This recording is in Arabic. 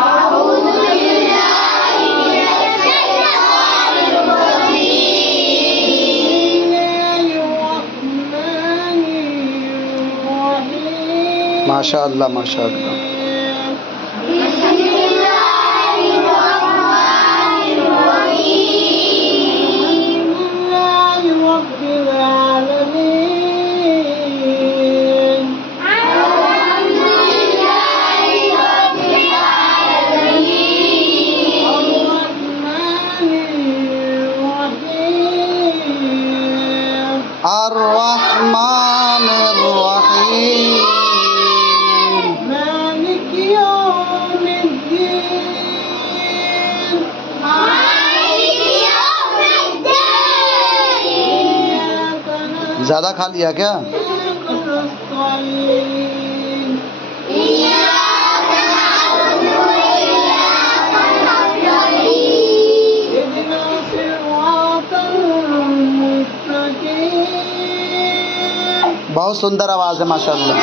أعوذ بالله من الشيطان الرجيم. ما شاء الله ما شاء الله. بسم الله الرحمن الرحيم. الحمد لله رب العالمين. الحمد لله رب العالمين. الرحمن الرحيم. الرحمن الرحيم. مالك يوم الدين. مالك يوم الدين. إياك نعبد ज़्यादा खा लिया क्या? وإياك نستعين. إياك نعبد وإياك نستعين. اهدنا الصراط المستقيم. बहुत सुंदर आवाज़ है माशाल्लाह.